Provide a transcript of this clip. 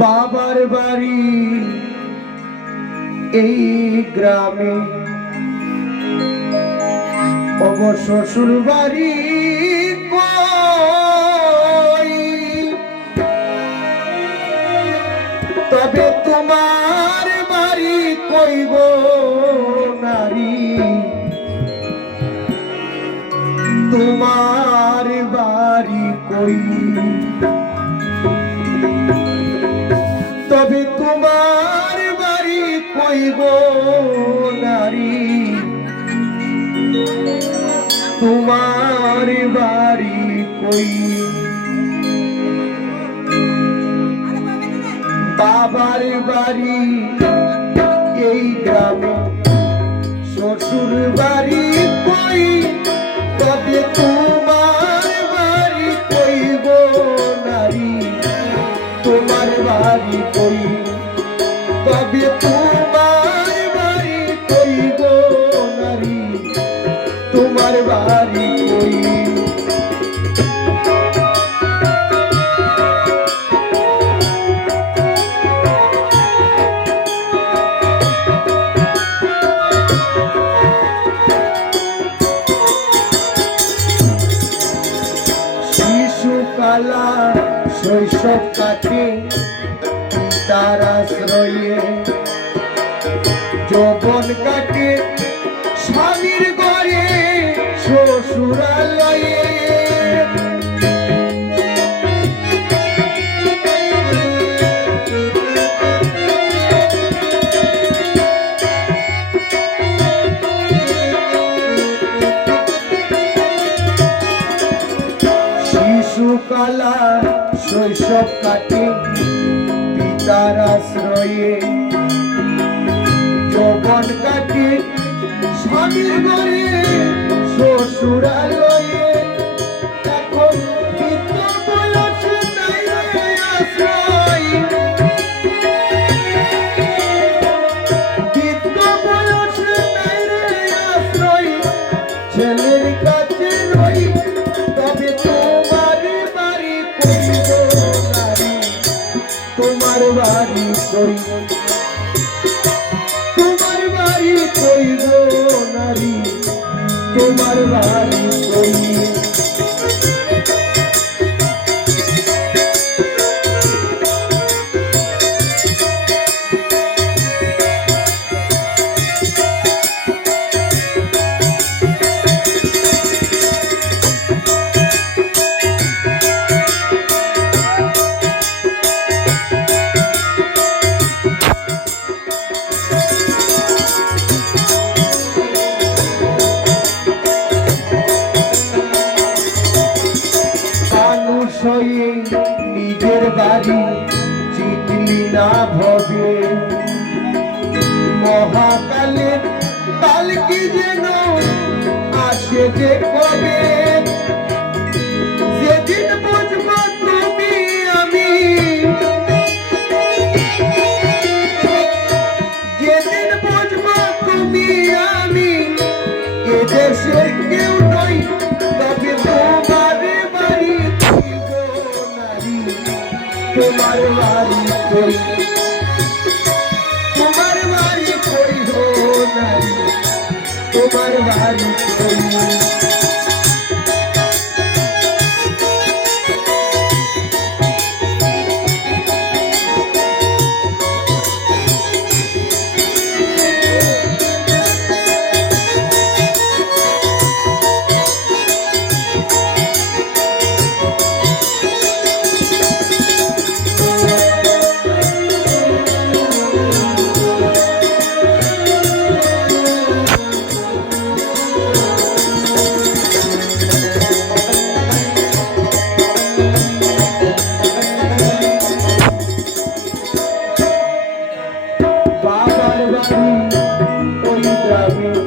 বাবার বাড়ি। এই গ্রামে শ্বশুর বাড়ি তবে তোমার বাড়ি কইব নারী। তোমার বাড়ি কই? কইব নারী। তোমার বাড়ি কই? বাবার বাড়ি এই গ্রামে। শ্বশুর বাড়ি কই? তবে তোমার বাড়ি কইব নারী? তোমার বাড়ি কই? তবে শিশুকালা শৈশব কাটে তার আশ্রয়ে। যৌবন কাটে স্বামীর শিশুকালা শৈশব কাটে পিতার আশ্রয়ে। যৌবন কাটে স্বামীর ঘরে তোমার বাড়ি কই নারী তোমার বাড়ি কই কালকে যেন আসে যে কবে যেদিন বুঝব তুমি আমি, যেদিন বুঝব তুমি আমি এদেশের কেউ নই, তবে তোমার বাড়ি তোমার বাড়ি তোমার বাড়ি কই হো নারী? परवारी জানি ওই দাবি